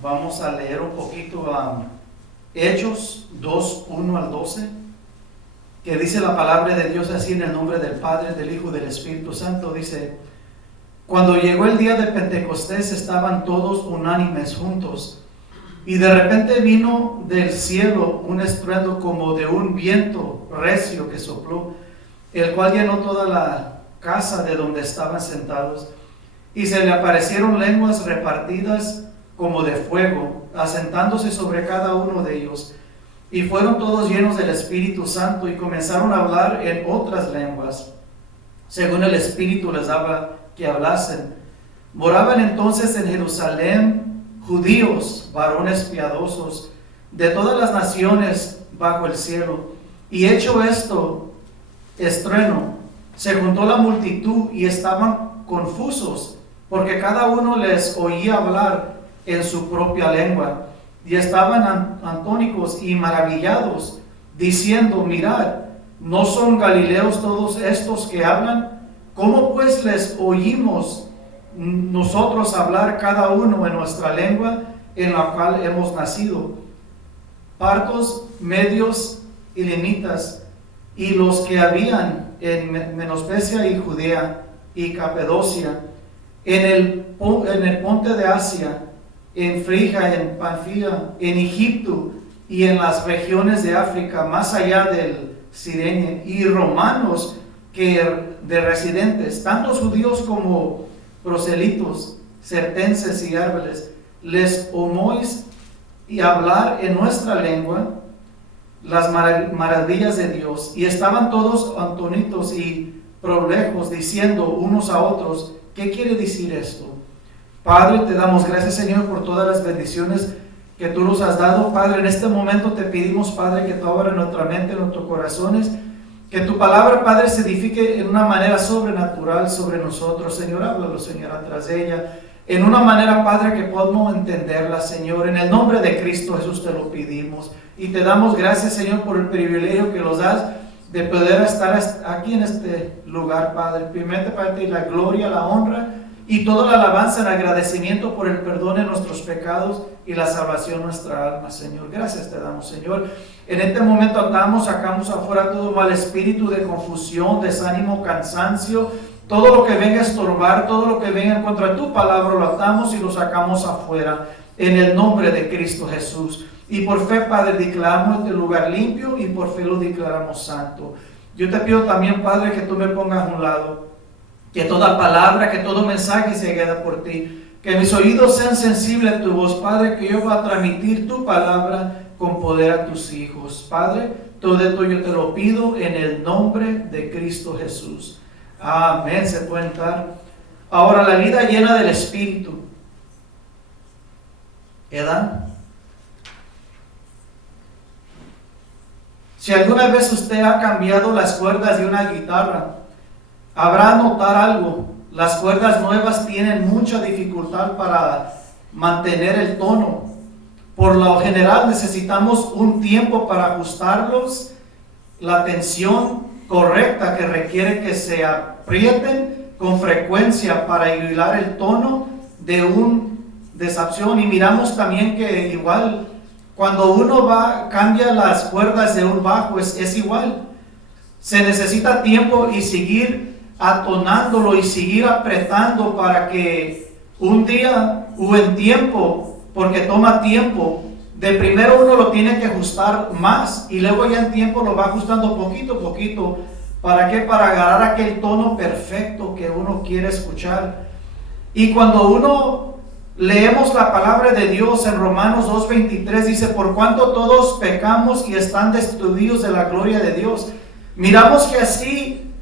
Vamos a leer un poquito Hechos 2, 1 al 12, que dice la palabra de Dios así en el nombre del Padre, del Hijo y del Espíritu Santo. Dice: cuando llegó el día de Pentecostés estaban todos unánimes juntos, y de repente vino del cielo un estruendo como de un viento recio que sopló, el cual llenó toda la casa de donde estaban sentados, y se le aparecieron lenguas repartidas como de fuego, asentándose sobre cada uno de ellos, y fueron todos llenos del Espíritu Santo, y comenzaron a hablar en otras lenguas, según el Espíritu les daba que hablasen. Moraban entonces en Jerusalén judíos, varones piadosos, de todas las naciones bajo el cielo. Y hecho esto, estruendo, se juntó la multitud y estaban confusos, porque cada uno les oía hablar en su propia lengua, y estaban atónitos y maravillados, diciendo: mirad, ¿no son galileos todos estos que hablan? ¿Cómo pues les oímos nosotros hablar cada uno en nuestra lengua en la cual hemos nacido? Partos, medios y lemitas, y los que habían en Menospecia y Judea y Capadocia, en el monte de Asia, en Frigia, en Panfilia, en Egipto y en las regiones de África, más allá del Cirene, y romanos que de residentes, tantos judíos como proselitos, certenses y árboles, les oímos y hablar en nuestra lengua las maravillas de Dios. Y estaban todos atónitos y perplejos, diciendo unos a otros: ¿qué quiere decir esto? Padre, te damos gracias, Señor, por todas las bendiciones que tú nos has dado. Padre, en este momento te pedimos, Padre, que tú abras nuestra mente, nuestros corazones, que tu palabra, Padre, se edifique en una manera sobrenatural sobre nosotros. Señor, háblalo, Señor, atrás de ella, en una manera, Padre, que podamos entenderla, Señor. En el nombre de Cristo Jesús te lo pedimos. Y te damos gracias, Señor, por el privilegio que nos das de poder estar aquí en este lugar, Padre. Primeramente para ti la gloria, la honra y toda la alabanza en agradecimiento por el perdón de nuestros pecados y la salvación de nuestra alma, Señor. Gracias te damos, Señor. En este momento atamos, sacamos afuera todo mal espíritu de confusión, desánimo, cansancio, todo lo que venga a estorbar, todo lo que venga en contra de tu palabra, lo atamos y lo sacamos afuera en el nombre de Cristo Jesús. Y por fe, Padre, declaramos este lugar limpio y por fe lo declaramos santo. Yo te pido también, Padre, que tú me pongas a un lado, que toda palabra, que todo mensaje se haga por ti, que mis oídos sean sensibles a tu voz, Padre, que yo voy a transmitir tu palabra con poder a tus hijos. Padre, todo esto yo te lo pido en el nombre de Cristo Jesús. Amén. Se pueden estar. Ahora, la vida llena del Espíritu. ¿Edad? Si alguna vez usted ha cambiado las cuerdas de una guitarra, habrá notar algo. Las cuerdas nuevas tienen mucha dificultad para mantener el tono. Por lo general necesitamos un tiempo para ajustarlos, la tensión correcta que requiere que se aprieten con frecuencia para igualar el tono de una desacción. Y miramos también que igual cuando uno cambia las cuerdas de un bajo es igual. Se necesita tiempo y seguir atonándolo y seguir apretando para que un día o en tiempo, porque toma tiempo, de primero uno lo tiene que ajustar más y luego ya en tiempo lo va ajustando poquito a poquito. ¿Para qué? Para agarrar aquel tono perfecto que uno quiere escuchar. Y cuando uno leemos la palabra de Dios en Romanos 2:23, dice: por cuanto todos pecamos y están destituidos de la gloria de Dios. Miramos que así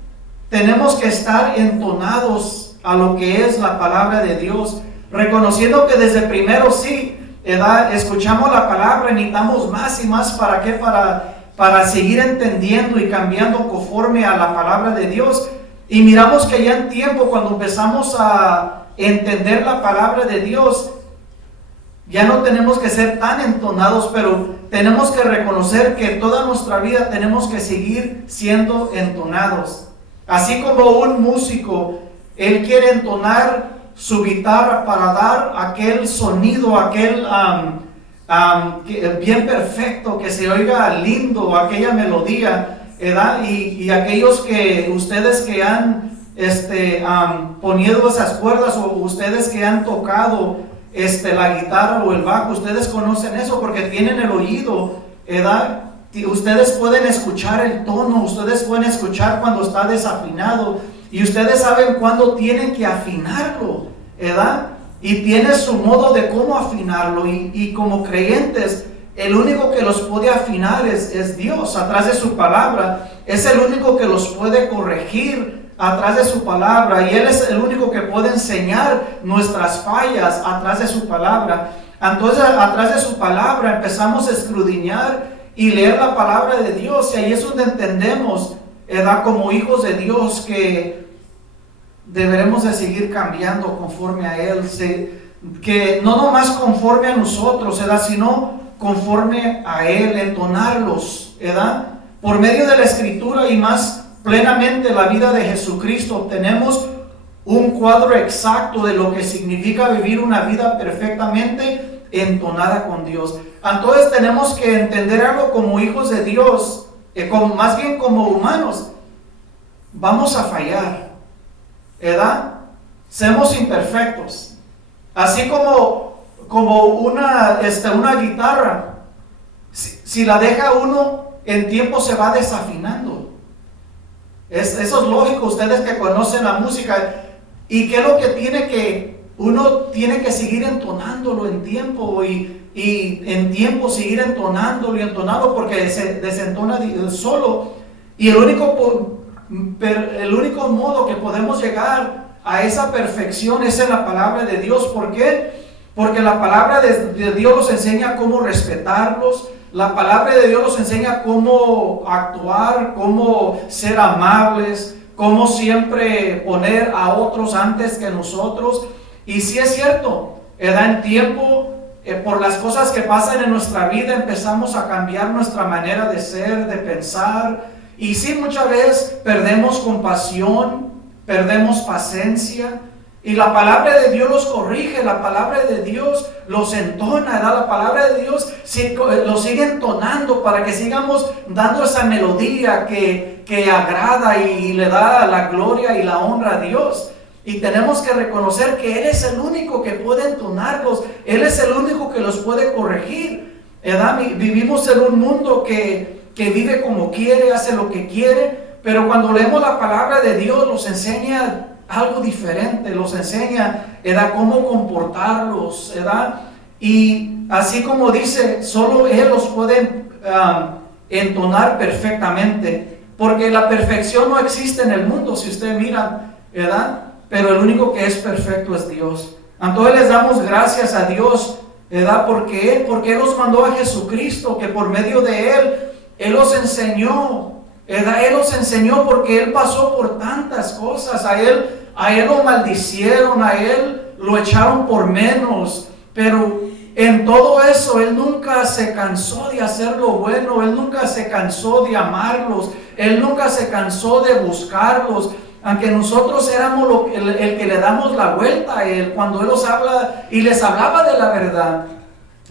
tenemos que estar entonados a lo que es la palabra de Dios, reconociendo que desde primero sí, escuchamos la palabra y necesitamos más y más. ¿Para qué? Para seguir entendiendo y cambiando conforme a la palabra de Dios. Y miramos que ya en tiempo, cuando empezamos a entender la palabra de Dios, ya no tenemos que ser tan entonados, pero tenemos que reconocer que toda nuestra vida tenemos que seguir siendo entonados. Así como un músico, él quiere entonar su guitarra para dar aquel sonido, aquel bien perfecto, que se oiga lindo, aquella melodía, ¿verdad? Y aquellos que ustedes que han ponido esas cuerdas, o ustedes que han tocado la guitarra o el bajo, ustedes conocen eso porque tienen el oído, ¿verdad? Ustedes pueden escuchar el tono, ustedes pueden escuchar cuando está desafinado, y ustedes saben cuándo tienen que afinarlo, ¿verdad? Y tiene su modo de cómo afinarlo, y como creyentes, el único que los puede afinar es Dios, atrás de su palabra. Es el único que los puede corregir atrás de su palabra, y Él es el único que puede enseñar nuestras fallas atrás de su palabra. Entonces, atrás de su palabra empezamos a escudriñar y leer la palabra de Dios, y ahí es donde entendemos, ¿verdad?, como hijos de Dios, que deberemos de seguir cambiando conforme a Él, que no nomás conforme a nosotros, ¿verdad?, sino conforme a Él, entonarlos, ¿verdad? Por medio de la Escritura y más plenamente la vida de Jesucristo, obtenemos un cuadro exacto de lo que significa vivir una vida perfectamente entonada con Dios. Entonces tenemos que entender algo como hijos de Dios, más bien como humanos. Vamos a fallar, ¿verdad? Somos imperfectos. Así como una guitarra, si la deja uno en tiempo, se va desafinando. Eso es lógico, ustedes que conocen la música. ¿Y qué es lo que uno tiene que seguir entonándolo en tiempo, y en tiempo seguir entonándolo y entonando, porque se desentona solo? Y el único modo que podemos llegar a esa perfección es en la palabra de Dios. ¿Por qué? Porque la palabra de Dios nos enseña cómo respetarlos. La palabra de Dios nos enseña cómo actuar, cómo ser amables, cómo siempre poner a otros antes que nosotros. Y sí es cierto, en tiempo, por las cosas que pasan en nuestra vida, empezamos a cambiar nuestra manera de ser, de pensar. Y sí, muchas veces perdemos compasión, perdemos paciencia. Y la palabra de Dios los corrige, la palabra de Dios los entona, ¿verdad? La palabra de Dios los sigue entonando para que sigamos dando esa melodía que agrada y le da la gloria y la honra a Dios. Y tenemos que reconocer que Él es el único que puede entonarlos, Él es el único que los puede corregir, ¿verdad? Vivimos en un mundo que vive como quiere, hace lo que quiere, pero cuando leemos la palabra de Dios nos enseña algo diferente, los enseña, ¿verdad?, cómo comportarlos, ¿verdad? Y así como dice, solo Él los puede entonar perfectamente, porque la perfección no existe en el mundo, si ustedes miran, ¿verdad? Pero el único que es perfecto es Dios. Entonces les damos gracias a Dios, ¿verdad? Porque Él los mandó a Jesucristo, que por medio de Él los enseñó, ¿verdad? Él los enseñó porque Él pasó por tantas cosas. A Él lo maldicieron, a Él lo echaron por menos, pero en todo eso Él nunca se cansó de hacer lo bueno, Él nunca se cansó de amarlos, Él nunca se cansó de buscarlos, aunque nosotros éramos el que le damos la vuelta a Él cuando Él los habla y les hablaba de la verdad.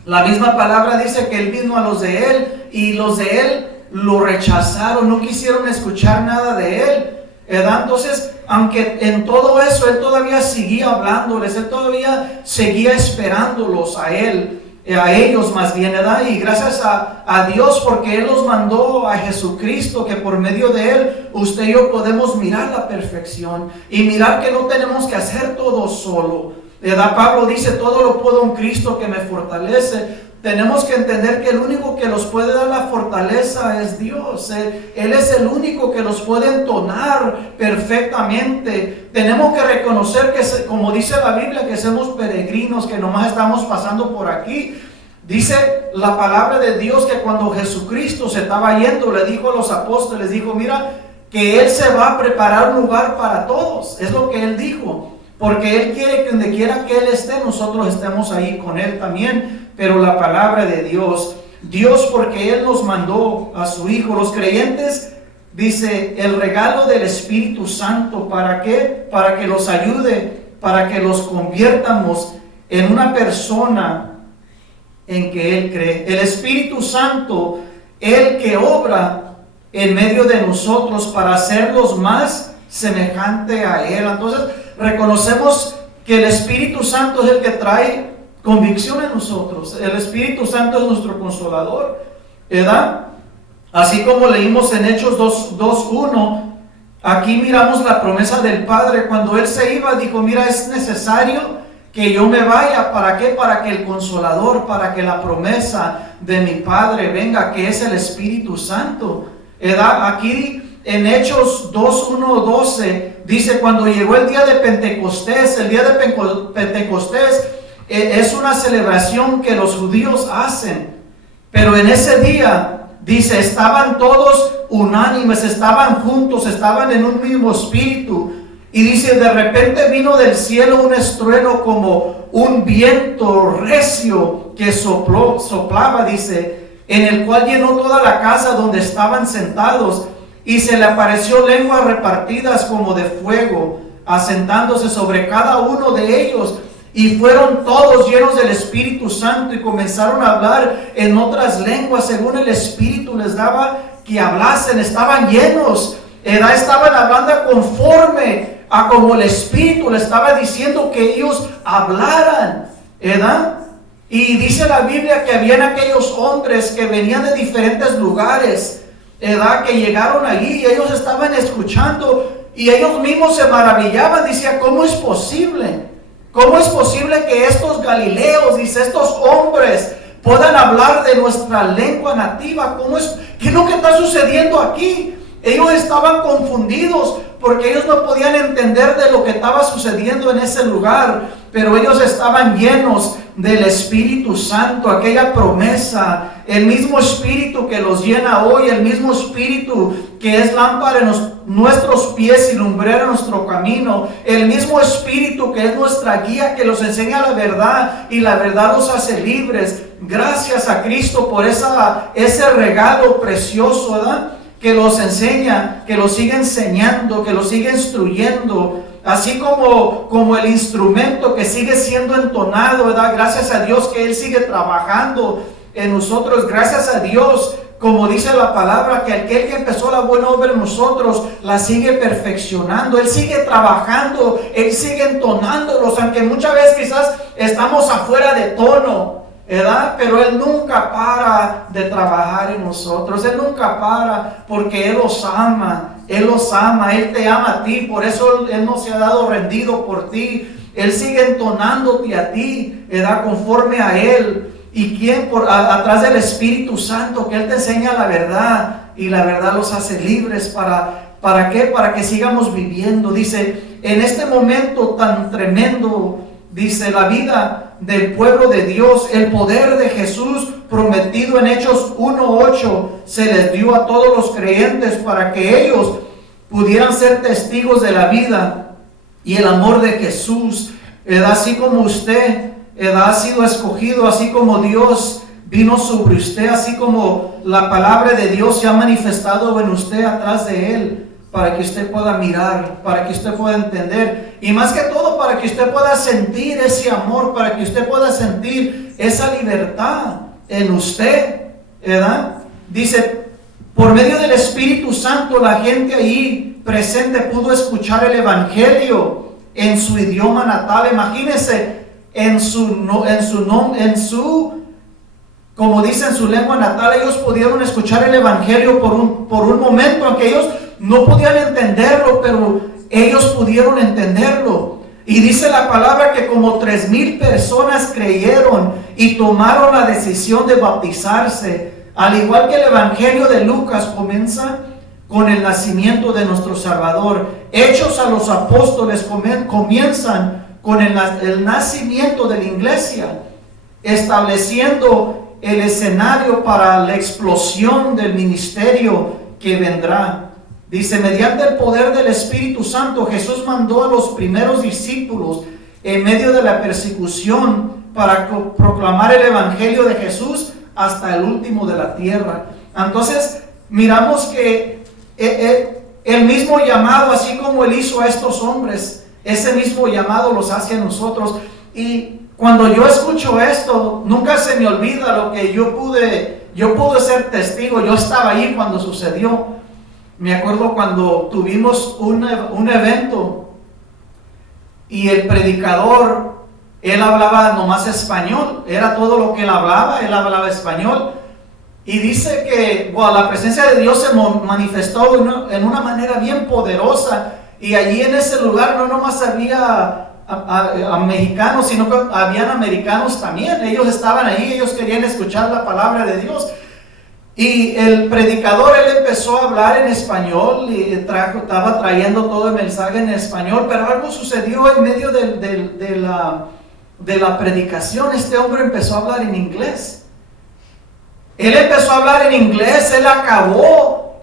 La misma palabra dice que Él vino a los de Él y los de Él lo rechazaron, no quisieron escuchar nada de Él, ¿verdad? Entonces, aunque en todo eso Él todavía seguía hablándoles, Él todavía seguía esperándolos a ellos más bien, ¿verdad? Y gracias a Dios, porque Él los mandó a Jesucristo, que por medio de Él usted y yo podemos mirar la perfección y mirar que no tenemos que hacer todo solo, ¿verdad? Pablo dice, todo lo puedo en Cristo que me fortalece. Tenemos que entender que el único que nos puede dar la fortaleza es Dios. Él es el único que nos puede entonar perfectamente. Tenemos que reconocer que, como dice la Biblia, que somos peregrinos, que nomás estamos pasando por aquí. Dice la palabra de Dios que cuando Jesucristo se estaba yendo, le dijo a los apóstoles, dijo, mira, que Él se va a preparar un lugar para todos. Es lo que Él dijo. Porque Él quiere que donde quiera que Él esté, nosotros estemos ahí con Él también. Pero la palabra de Dios, porque Él nos mandó a su Hijo, los creyentes, dice, el regalo del Espíritu Santo, ¿para qué? Para que los ayude para que los conviertamos en una persona en que Él cree. El Espíritu Santo, el que obra en medio de nosotros para hacerlos más semejante a Él. Entonces, reconocemos que el Espíritu Santo es el que trae convicción en nosotros. El Espíritu Santo es nuestro consolador, ¿verdad? Así como leímos en Hechos 2:1, aquí miramos la promesa del Padre. Cuando Él se iba, dijo, mira, es necesario que yo me vaya. ¿Para qué? Para que el consolador, para que la promesa de mi Padre venga, que es el Espíritu Santo, ¿verdad? Aquí en Hechos 2:1-12 dice, cuando llegó el día de Pentecostés, el día de Pentecostés es una celebración que los judíos hacen, pero en ese día, dice, estaban todos unánimes, estaban juntos, estaban en un mismo espíritu. Y dice, de repente vino del cielo un estruendo como un viento recio que soplaba, dice, en el cual llenó toda la casa donde estaban sentados. Y se le apareció lenguas repartidas como de fuego, asentándose sobre cada uno de ellos. Y fueron todos llenos del Espíritu Santo y comenzaron a hablar en otras lenguas según el Espíritu les daba que hablasen. Estaban llenos, estaban hablando conforme a como el Espíritu les estaba diciendo que ellos hablaran, ¿verdad? Y dice la Biblia que habían aquellos hombres que venían de diferentes lugares, ¿verdad? Que llegaron allí y ellos estaban escuchando y ellos mismos se maravillaban. Decía, ¿cómo es posible? ¿Cómo es posible que estos galileos, dice, estos hombres puedan hablar de nuestra lengua nativa? ¿Qué es lo que está sucediendo aquí? Ellos estaban confundidos porque ellos no podían entender de lo que estaba sucediendo en ese lugar, pero ellos estaban llenos del Espíritu Santo, aquella promesa, el mismo Espíritu que los llena hoy, el mismo Espíritu que es lámpara en nuestros pies y lumbrera nuestro camino, el mismo Espíritu que es nuestra guía, que los enseña la verdad y la verdad los hace libres. Gracias a Cristo por ese regalo precioso, ¿verdad? Que los enseña, que los sigue enseñando, que los sigue instruyendo, así como el instrumento que sigue siendo entonado, ¿verdad? Gracias a Dios que Él sigue trabajando en nosotros. Gracias a Dios, como dice la palabra, que aquel que empezó la buena obra en nosotros la sigue perfeccionando. Él sigue trabajando, Él sigue entonándolos, aunque muchas veces quizás estamos afuera de tono, ¿verdad? Pero Él nunca para de trabajar en nosotros. Él nunca para porque Él los ama. Él los ama, Él te ama a ti. Por eso Él no se ha dado rendido por ti. Él sigue entonándote a ti, ¿verdad? Conforme a Él. ¿Y quién? Atrás del Espíritu Santo, que Él te enseña la verdad. Y la verdad los hace libres. ¿Para qué? Para que sigamos viviendo. Dice, en este momento tan tremendo, dice, la vida del pueblo de Dios, el poder de Jesús prometido en Hechos 1:8 se les dio a todos los creyentes para que ellos pudieran ser testigos de la vida y el amor de Jesús, así como usted ha sido escogido, así como Dios vino sobre usted, así como la palabra de Dios se ha manifestado en usted atrás de Él, para que usted pueda mirar, para que usted pueda entender y más que todo para que usted pueda sentir ese amor, para que usted pueda sentir esa libertad en usted, ¿verdad? Dice, por medio del Espíritu Santo la gente ahí presente pudo escuchar el Evangelio en su idioma natal. Imagínense, como dice, en su lengua natal, ellos pudieron escuchar el Evangelio por un momento, aunque ellos no podían entenderlo, pero ellos pudieron entenderlo. Y dice la palabra que como 3,000 personas creyeron y tomaron la decisión de bautizarse. Al igual que el Evangelio de Lucas comienza con el nacimiento de nuestro Salvador. Hechos a los Apóstoles comienzan con el nacimiento de la iglesia, estableciendo el escenario para la explosión del ministerio que vendrá. Dice, mediante el poder del Espíritu Santo, Jesús mandó a los primeros discípulos en medio de la persecución para proclamar el Evangelio de Jesús hasta el último de la tierra. Entonces, miramos que el mismo llamado, así como Él hizo a estos hombres, ese mismo llamado los hace a nosotros. Y cuando yo escucho esto, nunca se me olvida lo que yo pude ser testigo. Yo estaba ahí cuando sucedió. Me acuerdo cuando tuvimos un evento y el predicador, él hablaba nomás español, era todo lo que él hablaba español. Y dice que la presencia de Dios se manifestó en una manera bien poderosa. Y allí en ese lugar no nomás había a mexicanos, sino que habían americanos también. Ellos estaban ahí, ellos querían escuchar la palabra de Dios. Y el predicador, él empezó a hablar en español y estaba trayendo todo el mensaje en español, pero algo sucedió en medio de la predicación. Este hombre empezó a hablar en inglés. Él empezó a hablar en inglés, él acabó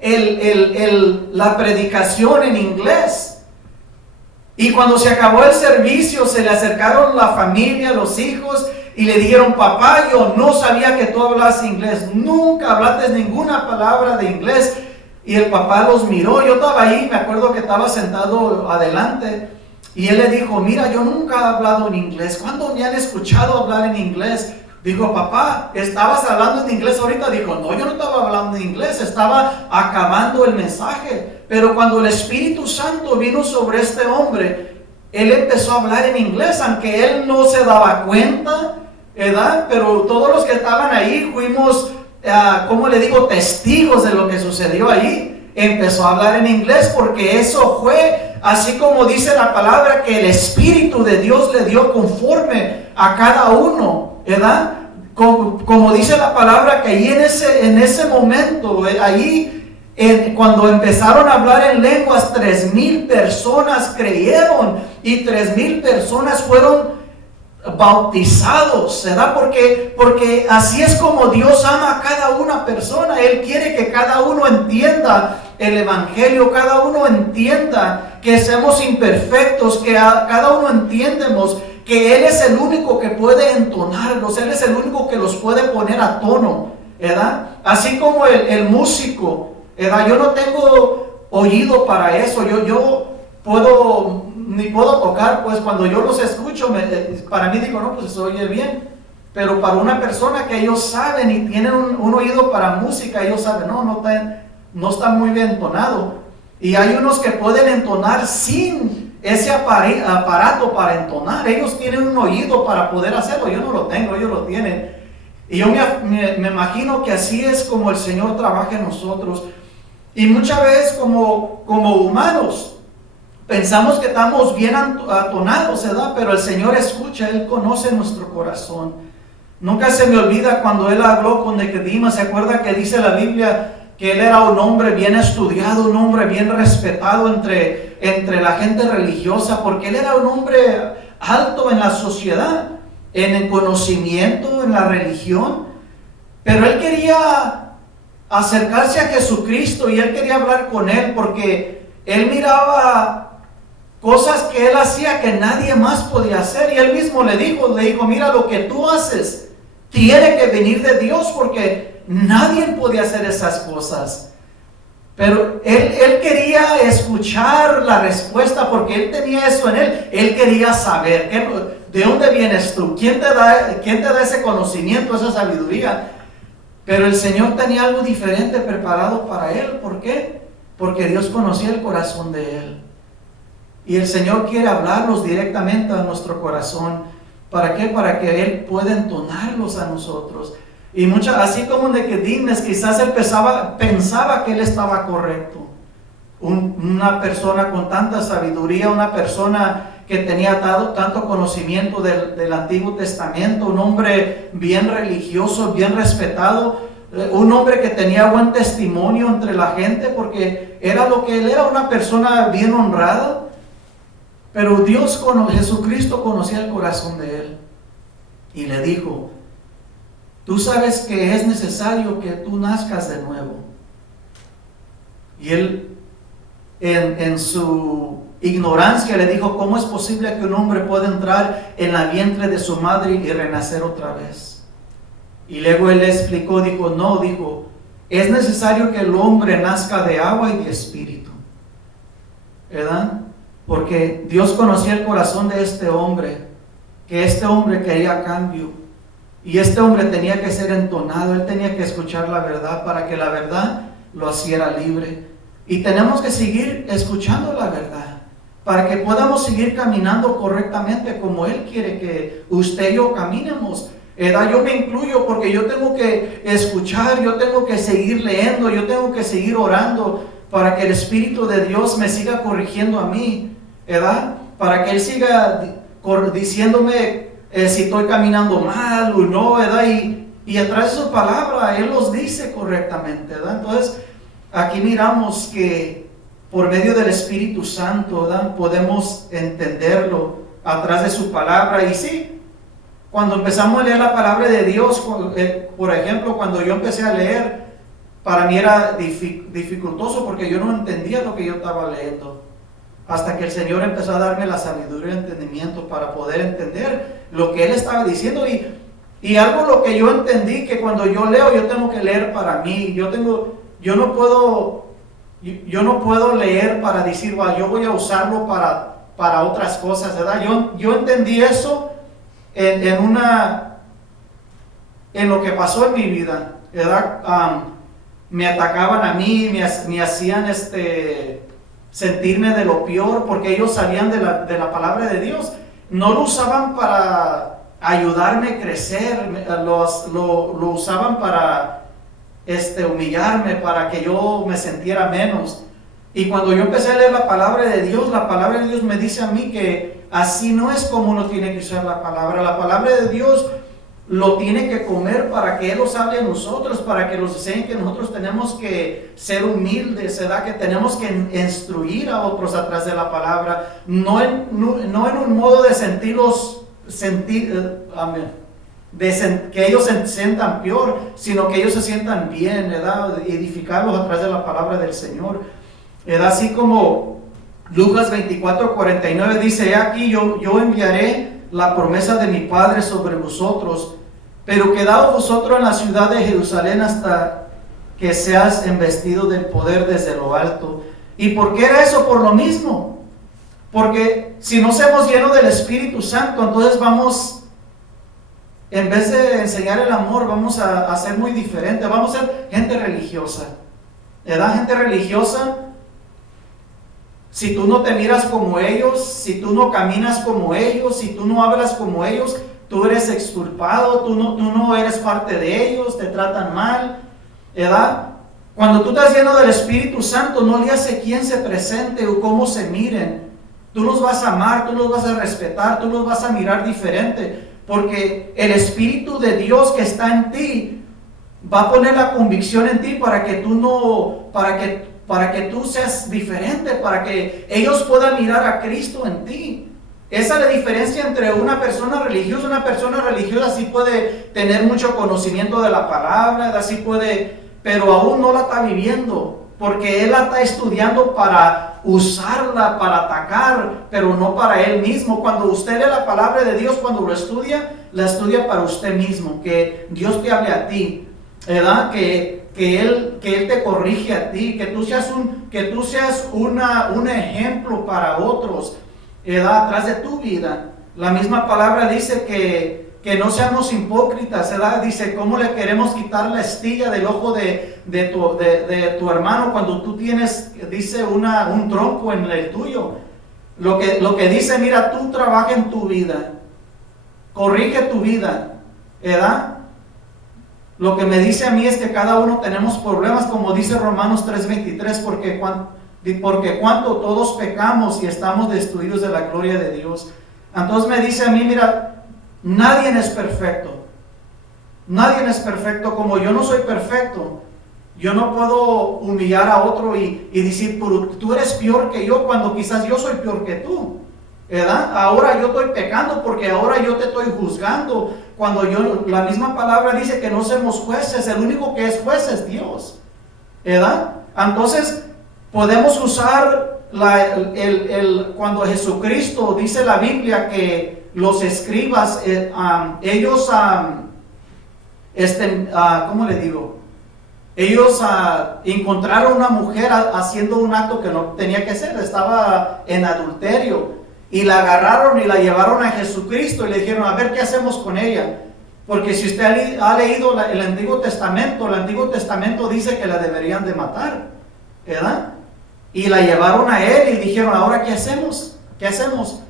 la predicación en inglés. Y cuando se acabó el servicio, se le acercaron la familia, los hijos, y le dijeron: papá, yo no sabía que tú hablas inglés, nunca hablaste ninguna palabra de inglés. Y el papá los miró, yo estaba ahí, me acuerdo que estaba sentado adelante, y él le dijo: mira, yo nunca he hablado en inglés, ¿cuándo me han escuchado hablar en inglés? Dijo: papá, ¿estabas hablando en inglés ahorita? Dijo: no, yo no estaba hablando en inglés, estaba acabando el mensaje. Pero cuando el Espíritu Santo vino sobre este hombre, él empezó a hablar en inglés, aunque él no se daba cuenta, ¿verdad? Pero todos los que estaban ahí fuimos, ¿cómo le digo?, testigos de lo que sucedió ahí. Empezó a hablar en inglés porque eso fue, así como dice la palabra, que el Espíritu de Dios le dio conforme a cada uno, ¿verdad? Como dice la palabra, que ahí en ese momento, cuando empezaron a hablar en lenguas, 3,000 personas creyeron y 3,000 personas fueron bautizados, ¿verdad? Porque así es como Dios ama a cada una persona. Él quiere que cada uno entienda el evangelio, cada uno entienda que somos imperfectos, que cada uno entiendemos que Él es el único que puede entonarlos, Él es el único que los puede poner a tono, ¿verdad? Así como el músico, ¿verdad? Yo no tengo oído para eso, yo ni puedo tocar, pues cuando yo los escucho, para mí digo: no, pues se oye bien. Pero para una persona que ellos saben y tienen un oído para música, ellos saben: no está muy bien entonado. Y hay unos que pueden entonar sin ese aparato para entonar. Ellos tienen un oído para poder hacerlo. Yo no lo tengo, ellos lo tienen. Y yo me imagino que así es como el Señor trabaja en nosotros. Y muchas veces como humanos pensamos que estamos bien atonados, ¿verdad? Pero el Señor escucha, Él conoce nuestro corazón. Nunca se me olvida cuando Él habló con Nicodemo. ¿Se acuerda que dice la Biblia que él era un hombre bien estudiado, un hombre bien respetado entre la gente religiosa? Porque él era un hombre alto en la sociedad, en el conocimiento, en la religión. Pero él quería acercarse a Jesucristo y él quería hablar con Él, porque él miraba cosas que él hacía que nadie más podía hacer. Y él mismo le dijo: mira, lo que tú haces tiene que venir de Dios, porque nadie podía hacer esas cosas. Pero él quería escuchar la respuesta, porque él tenía eso en él. Él quería saber, ¿de dónde vienes tú? ¿Quién te da ese conocimiento, esa sabiduría? Pero el Señor tenía algo diferente preparado para él. ¿Por qué? Porque Dios conocía el corazón de él. Y el Señor quiere hablarlos directamente a nuestro corazón. ¿Para qué? Para que Él pueda entonarlos a nosotros. Y así como Nicodemo, quizás él pensaba que él estaba correcto. Una persona con tanta sabiduría, una persona que tenía tanto conocimiento del Antiguo Testamento, un hombre bien religioso, bien respetado, un hombre que tenía buen testimonio entre la gente, porque era lo que él era, una persona bien honrada. Pero Jesucristo conocía el corazón de él y le dijo: tú sabes que es necesario que tú nazcas de nuevo. Y él, en su ignorancia, le dijo: ¿cómo es posible que un hombre pueda entrar en la vientre de su madre y renacer otra vez? Y luego él le explicó, dijo, es necesario que el hombre nazca de agua y de espíritu, ¿verdad? porque Dios conocía el corazón de este hombre, que este hombre quería cambio, y este hombre tenía que ser entonado, él tenía que escuchar la verdad para que la verdad lo hiciera libre. Y tenemos que seguir escuchando la verdad para que podamos seguir caminando correctamente como Él quiere que usted y yo caminemos. Yo me incluyo porque yo tengo que escuchar, yo tengo que seguir leyendo, yo tengo que seguir orando para que el Espíritu de Dios me siga corrigiendo a mí, para que Él siga diciéndome si estoy caminando mal o no, y a través de su palabra Él los dice correctamente, Entonces, aquí miramos que por medio del Espíritu Santo, podemos entenderlo a través de su palabra. Y sí, cuando empezamos a leer la palabra de Dios, por ejemplo, cuando yo empecé a leer, para mí era dificultoso porque yo no entendía lo que yo estaba leyendo. Hasta que el Señor empezó a darme la sabiduría y entendimiento para poder entender lo que Él estaba diciendo. Y algo lo que yo entendí, que cuando yo leo, yo tengo que leer para mí. Yo no puedo leer para decir, yo voy a usarlo para otras cosas, Yo entendí eso en lo que pasó en mi vida, me atacaban a mí, me hacían sentirme de lo peor, porque ellos sabían de la palabra de Dios. No lo usaban para ayudarme a crecer, lo usaban para humillarme, para que yo me sintiera menos. Y cuando yo empecé a leer la palabra de Dios me dice a mí que así no es como uno tiene que usar la palabra. La palabra de Dios lo tiene que comer para que Él nos hable a nosotros, para que nos enseñe que nosotros tenemos que ser humildes, que tenemos que instruir a otros a través de la palabra, no en un modo de que ellos se sientan peor, sino que ellos se sientan bien, edificarlos a través de la palabra del Señor. Así como Lucas 24:49 dice: aquí yo enviaré la promesa de mi Padre sobre vosotros, pero quedaos vosotros en la ciudad de Jerusalén hasta que seas embestido del poder desde lo alto. ¿Y por qué era eso? Por lo mismo, porque si no somos llenos del Espíritu Santo, entonces en vez de enseñar el amor, vamos a ser muy diferentes, vamos a ser gente religiosa, gente religiosa. Si tú no te miras como ellos, si tú no caminas como ellos, si tú no hablas como ellos, tú eres exculpado, tú no eres parte de ellos, te tratan mal, Cuando tú estás lleno del Espíritu Santo, no le hace quién se presente o cómo se miren. Tú los vas a amar, tú los vas a respetar, tú los vas a mirar diferente, porque el Espíritu de Dios que está en ti va a poner la convicción en ti para que tú seas diferente, para que ellos puedan mirar a Cristo en ti. Esa es la diferencia entre una persona religiosa. Una persona religiosa sí puede tener mucho conocimiento de la palabra, pero aún no la está viviendo, porque él la está estudiando para usarla, para atacar, pero no para él mismo. Cuando usted lee la palabra de Dios, cuando lo estudia, la estudia para usted mismo, que Dios te hable a ti, que Él te corrige a ti, que tú seas un ejemplo para otros, atrás de tu vida. La misma palabra dice que no seamos hipócritas, dice, ¿cómo le queremos quitar la astilla del ojo de tu hermano cuando tú tienes, dice, un tronco en el tuyo? Lo que dice, mira, tú trabaja en tu vida, corrige tu vida, Lo que me dice a mí es que cada uno tenemos problemas, como dice Romanos 3:23, porque cuando todos pecamos y estamos destruidos de la gloria de Dios. Entonces me dice a mí, mira, nadie es perfecto. Nadie es perfecto, como yo no soy perfecto. Yo no puedo humillar a otro y decir, tú eres peor que yo, cuando quizás yo soy peor que tú. Ahora yo estoy pecando porque ahora yo te estoy juzgando, cuando la misma palabra dice que no somos jueces, el único que es juez es Dios, Entonces podemos usar cuando Jesucristo, dice la Biblia que los escribas, ellos, ¿cómo le digo? ellos encontraron una mujer haciendo un acto que no tenía que hacer, estaba en adulterio, y la agarraron y la llevaron a Jesucristo y le dijeron, a ver qué hacemos con ella, porque si usted ha leído el Antiguo Testamento dice que la deberían de matar, ¿verdad? Y la llevaron a él y dijeron, ahora ¿qué hacemos? ¿Qué hacemos?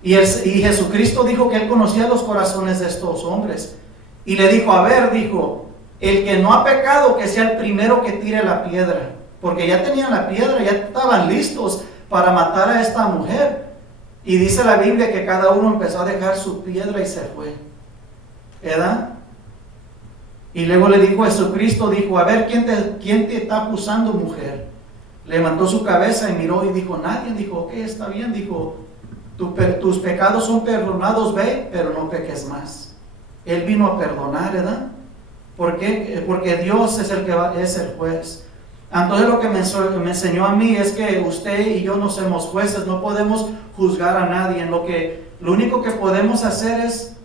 Y Jesucristo dijo que él conocía los corazones de estos hombres, y le dijo, a ver, dijo, el que no ha pecado, que sea el primero que tire la piedra. Porque ya tenían la piedra, ya estaban listos para matar a esta mujer. Y dice la Biblia que cada uno empezó a dejar su piedra y se fue, ¿verdad? Y luego le dijo Jesucristo, dijo, a ver, ¿quién te está acusando, mujer? Levantó su cabeza y miró y dijo, nadie. Dijo, ok, está bien. Dijo, tus pecados son perdonados, ve, pero no peques más. Él vino a perdonar, ¿verdad? ¿Por qué? Porque Dios es es el juez. Entonces lo que me enseñó a mí es que usted y yo no somos jueces, no podemos juzgar a nadie. Lo único que podemos hacer es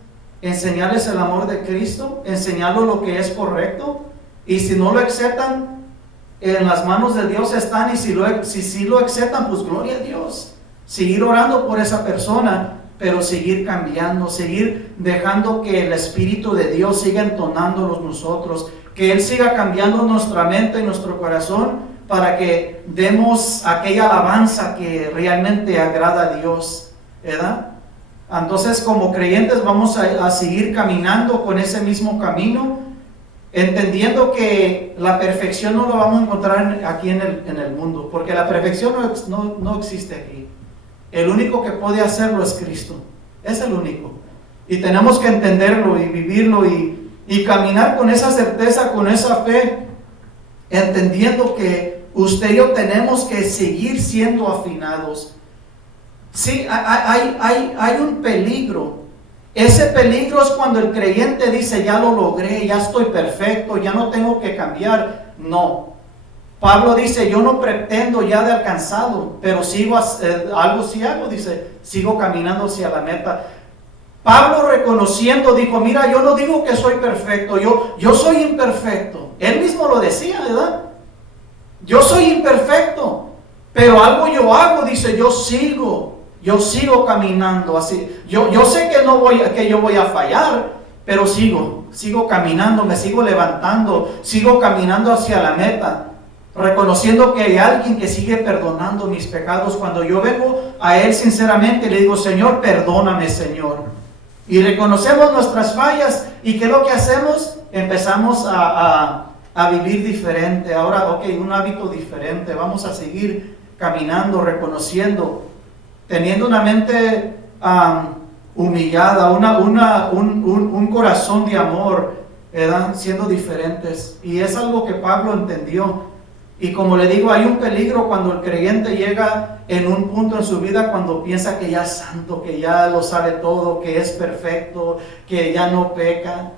enseñarles el amor de Cristo, enseñarles lo que es correcto, y si no lo aceptan, en las manos de Dios están, y si sí lo aceptan, pues gloria a Dios. Seguir orando por esa persona, pero seguir cambiando, seguir dejando que el Espíritu de Dios siga entonándolos nosotros, que Él siga cambiando nuestra mente y nuestro corazón para que demos aquella alabanza que realmente agrada a Dios, ¿verdad? Entonces, como creyentes vamos a seguir caminando con ese mismo camino, entendiendo que la perfección no la vamos a encontrar aquí en el mundo, porque la perfección no existe aquí. El único que puede hacerlo es Cristo, es el único. Y tenemos que entenderlo y vivirlo y caminar con esa certeza, con esa fe, entendiendo que usted y yo tenemos que seguir siendo afinados. Sí, hay un peligro. Ese peligro es cuando el creyente dice, ya lo logré, ya estoy perfecto, ya no tengo que cambiar. No. Pablo dice, yo no pretendo ya de alcanzado, pero dice, sigo caminando hacia la meta. Pablo reconociendo, dijo, mira, yo no digo que soy perfecto, yo soy imperfecto. Él mismo lo decía, ¿verdad? Yo soy imperfecto, pero algo yo hago, dice, yo sigo caminando así. Yo sé que yo voy a fallar, pero sigo caminando, me sigo levantando, sigo caminando hacia la meta, reconociendo que hay alguien que sigue perdonando mis pecados. Cuando yo vengo a Él sinceramente, le digo, Señor, perdóname, Señor. Y reconocemos nuestras fallas, ¿y qué es lo que hacemos? Empezamos a vivir diferente. Ahora, ok, un hábito diferente. Vamos a seguir caminando, reconociendo, teniendo una mente humillada, un corazón de amor, ¿verdad? Siendo diferentes. Y es algo que Pablo entendió. Y como le digo, hay un peligro cuando el creyente llega en un punto en su vida cuando piensa que ya es santo, que ya lo sabe todo, que es perfecto, que ya no peca.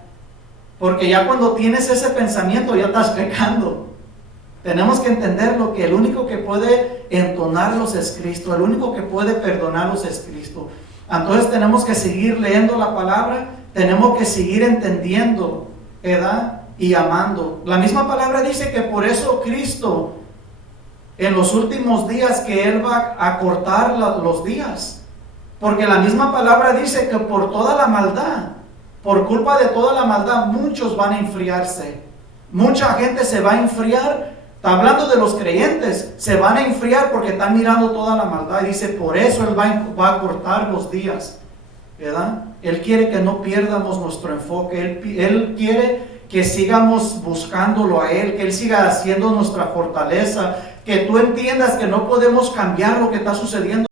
Porque ya cuando tienes ese pensamiento ya estás pecando. Tenemos que entenderlo, que el único que puede entonarlos es Cristo, el único que puede perdonarlos es Cristo. Entonces tenemos que seguir leyendo la palabra, tenemos que seguir entendiendo, ¿verdad? Y amando. La misma palabra dice que por eso Cristo en los últimos días que Él va a cortar los días, porque la misma palabra dice que por toda la maldad, por culpa de toda la maldad, muchos van a enfriarse, mucha gente se va a enfriar. Está hablando de los creyentes, se van a enfriar porque están mirando toda la maldad, y dice, por eso Él va a cortar los días, ¿verdad? Él quiere que no pierdamos nuestro enfoque, Él quiere que sigamos buscándolo a Él, que Él siga haciendo nuestra fortaleza, que tú entiendas que no podemos cambiar lo que está sucediendo